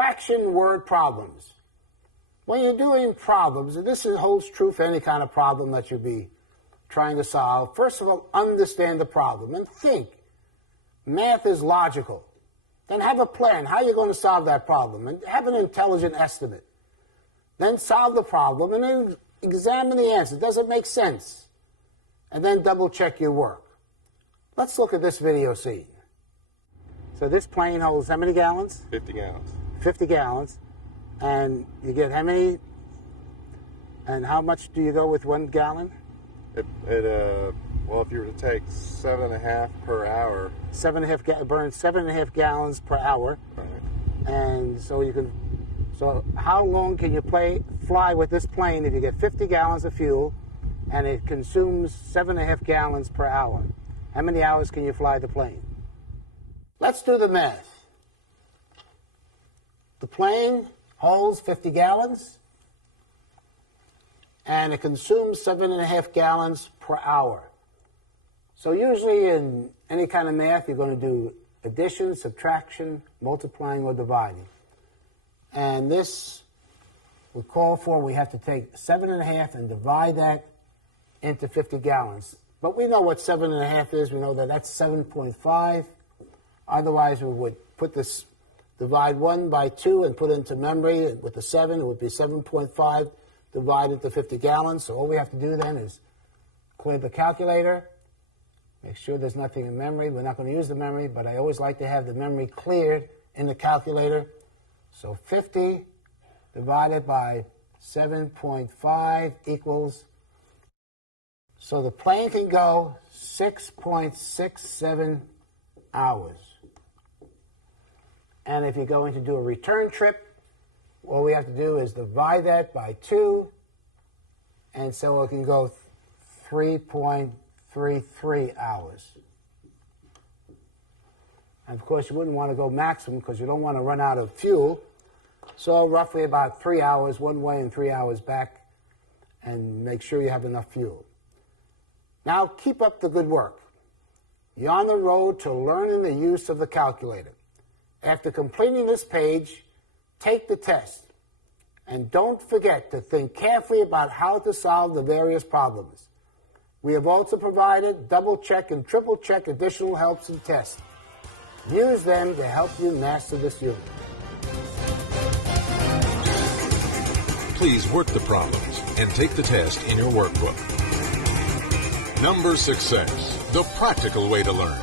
fraction word problems. When you're doing problems, and this holds true for any kind of problem that you'll be trying to solve, first of all, understand the problem and think. Math is logical. Then have a plan. How you're going to solve that problem, and have an intelligent estimate. Then solve the problem, and then examine the answer. Does it make sense? And then double-check your work. Let's look at this video scene. So this plane holds how many gallons? 50 gallons. 50 gallons. And you get how many? And how much do you go with 1 gallon? Well, if you were to take 7.5 per hour. Burns 7.5 gallons per hour. Right. And so you can. So how long can you fly with this plane if you get 50 gallons of fuel, and it consumes 7.5 gallons per hour? How many hours can you fly the plane? Let's do the math. The plane holds 50 gallons, and it consumes 7.5 gallons per hour. So usually in any kind of math, you're going to do addition, subtraction, multiplying, or dividing. And this would call for, we have to take 7.5 and divide that into 50 gallons. But we know what 7.5 is. We know that that's 7.5. Otherwise, we would put this, divide 1 by 2 and put it into memory. With the 7, it would be 7.5 divided into 50 gallons. So all we have to do then is clear the calculator, make sure there's nothing in memory. We're not going to use the memory, but I always like to have the memory cleared in the calculator. So 50 divided by 7.5 equals, so the plane can go 6.67 hours. And if you're going to do a return trip, all we have to do is divide that by 2, and so it can go 3.33 hours. And of course, you wouldn't want to go maximum because you don't want to run out of fuel. So roughly about 3 hours one way and 3 hours back, and make sure you have enough fuel. Now keep up the good work. You're on the road to learning the use of the calculator. After completing this page, take the test. And don't forget to think carefully about how to solve the various problems. We have also provided double-check and triple-check additional helps and tests. Use them to help you master this unit. Please work the problems and take the test in your workbook. Number 6, the practical way to learn.